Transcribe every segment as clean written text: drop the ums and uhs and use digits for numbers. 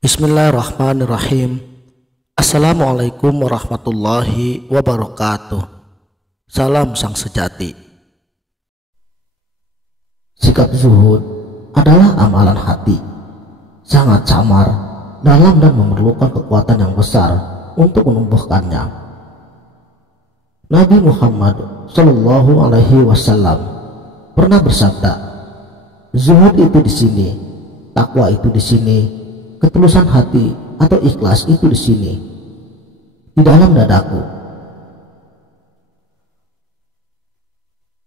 Bismillahirrahmanirrahim. Assalamualaikum warahmatullahi wabarakatuh. Salam sang sejati. Sikap zuhud adalah amalan hati, sangat samar, dalam dan memerlukan kekuatan yang besar untuk menumbuhkannya. Nabi Muhammad Shallallahu Alaihi Wasallam pernah bersabda, zuhud itu di sini, takwa itu di sini, ketulusan hati atau ikhlas itu di sini, di dalam dadaku.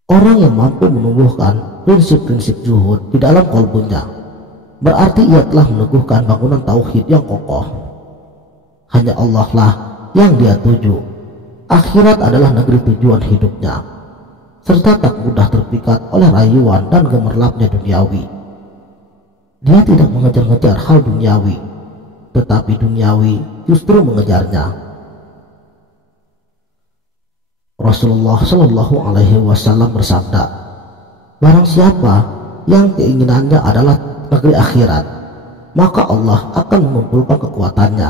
Orang yang mampu menumbuhkan prinsip-prinsip zuhud di dalam kalbunya, berarti ia telah meneguhkan bangunan tauhid yang kokoh. Hanya Allah lah yang dia tuju. Akhirat adalah negeri tujuan hidupnya, serta tak mudah terpikat oleh rayuan dan gemerlapnya duniawi. Dia tidak mengejar-ngejar hal duniawi, tetapi duniawi justru mengejarnya. Rasulullah Shallallahu Alaihi Wasallam bersabda, barang siapa yang keinginannya adalah negeri akhirat, maka Allah akan mengumpulkan kekuatannya,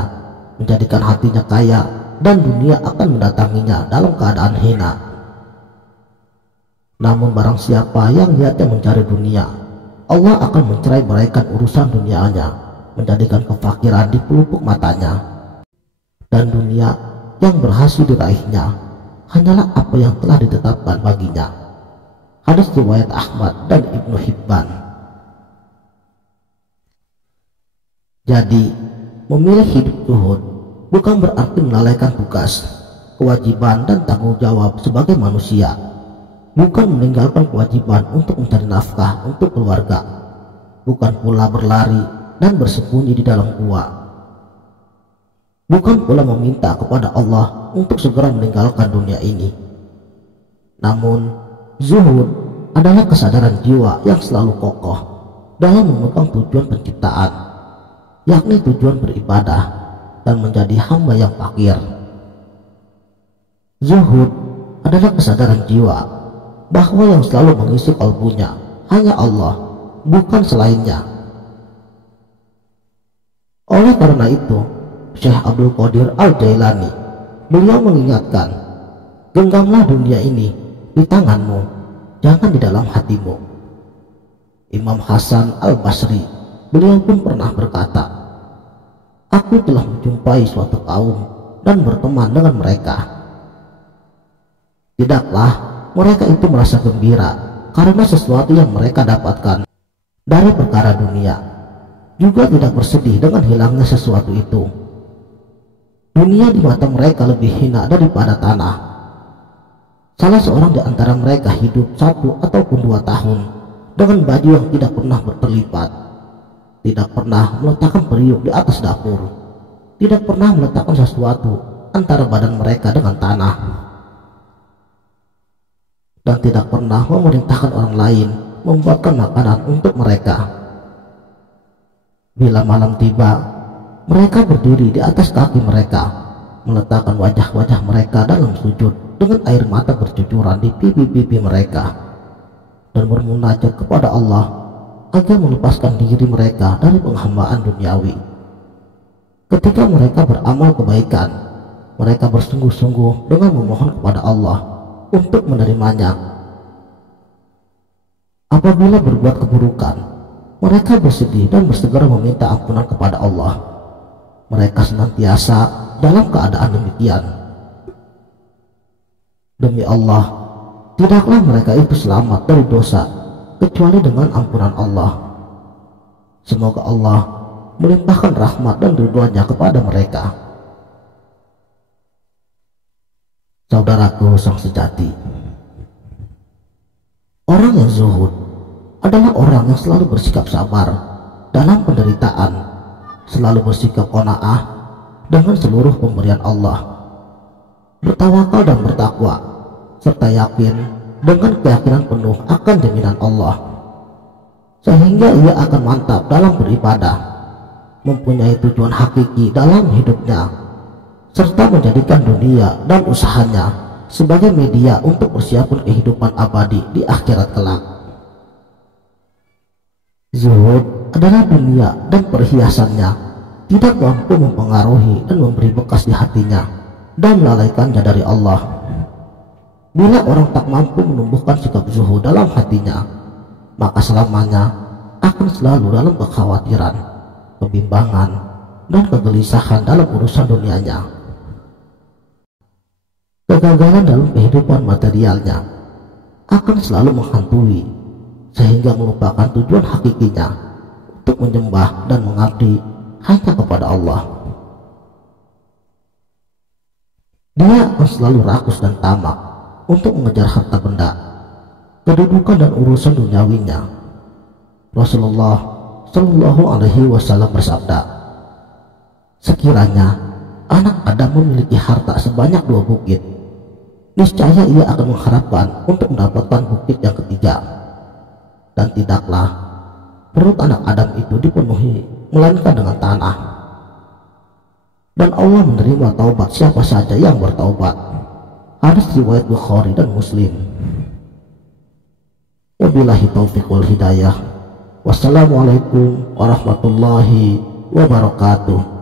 menjadikan hatinya kaya, dan dunia akan mendatanginya dalam keadaan hina. Namun barang siapa yang niatnya mencari dunia, Allah akan mencerai-beraikan urusan dunianya, menjadikan kefakiran di pelupuk matanya, dan dunia yang berhasil diraihnya hanyalah apa yang telah ditetapkan baginya. Hadis riwayat Ahmad dan Ibnu Hibban. Jadi, memilih hidup zuhud bukan berarti melalaikan tugas, kewajiban dan tanggung jawab sebagai manusia, bukan meninggalkan kewajiban untuk mencari nafkah untuk keluarga, bukan pula berlari dan bersembunyi di dalam gua, bukan pula meminta kepada Allah untuk segera meninggalkan dunia ini. Namun, zuhud adalah kesadaran jiwa yang selalu kokoh dalam memegang tujuan penciptaan, yakni tujuan beribadah dan menjadi hamba yang fakir. Zuhud adalah kesadaran jiwa bahwa yang selalu mengisi kalbunya hanya Allah, bukan selainnya. Oleh karena itu, Syekh Abdul Qadir Al-Jailani, beliau mengingatkan, genggamlah dunia ini di tanganmu, jangan di dalam hatimu. Imam Hasan Al-Basri, beliau pun pernah berkata, aku telah menjumpai suatu kaum dan berteman dengan mereka. Tidaklah mereka itu merasa gembira karena sesuatu yang mereka dapatkan dari perkara dunia, juga tidak bersedih dengan hilangnya sesuatu itu. Dunia di mata mereka lebih hina daripada tanah. Salah seorang di antara mereka hidup 1 ataupun 2 tahun dengan baju yang tidak pernah berterlipat, tidak pernah meletakkan periuk di atas dapur, tidak pernah meletakkan sesuatu antara badan mereka dengan tanah, dan tidak pernah memerintahkan orang lain membuatkan makanan untuk mereka. Bila malam tiba, mereka berdiri di atas kaki mereka, meletakkan wajah-wajah mereka dalam sujud dengan air mata bercucuran di pipi-pipi mereka, dan bermunajat kepada Allah agar melepaskan diri mereka dari penghambaan duniawi. Ketika mereka beramal kebaikan, mereka bersungguh-sungguh dengan memohon kepada Allah untuk menerimanya. Apabila berbuat keburukan, mereka bersedih dan bersegera meminta ampunan kepada Allah. Mereka senantiasa dalam keadaan demikian. Demi Allah, tidaklah mereka itu selamat dari dosa kecuali dengan ampunan Allah. Semoga Allah melimpahkan rahmat dan ridhonya kepada mereka. Saudaraku sang sejati, orang yang zuhud adalah orang yang selalu bersikap sabar dalam penderitaan, selalu bersikap qanaah dengan seluruh pemberian Allah, bertawakal dan bertakwa, serta yakin dengan keyakinan penuh akan jaminan Allah, sehingga ia akan mantap dalam beribadah, mempunyai tujuan hakiki dalam hidupnya, serta menjadikan dunia dan usahanya sebagai media untuk persiapan kehidupan abadi di akhirat kelak. Zuhud adalah dunia dan perhiasannya tidak mampu mempengaruhi dan memberi bekas di hatinya dan melalaikannya dari Allah. Bila orang tak mampu menumbuhkan sikap zuhud dalam hatinya, maka selamanya akan selalu dalam kekhawatiran, kebimbangan, dan kegelisahan dalam urusan dunianya. Kegagalan dalam kehidupan materialnya akan selalu menghantui, sehingga melupakan tujuan hakikinya untuk menyembah dan mengabdi hanya kepada Allah. Dia akan selalu rakus dan tamak untuk mengejar harta benda, kedudukan dan urusan duniawinya. Rasulullah Shallallahu Alaihi Wasallam bersabda, sekiranya anak Adam memiliki harta sebanyak 2 bukit, niscaya ia akan mengharapkan untuk mendapatkan bukit yang ketiga, dan tidaklah perut anak Adam itu dipenuhi melainkan dengan tanah. Dan Allah menerima taubat siapa saja yang bertaubat. Hadis riwayat Bukhari dan Muslim. Wabillahi taufiq wal hidayah. Wassalamualaikum warahmatullahi wabarakatuh.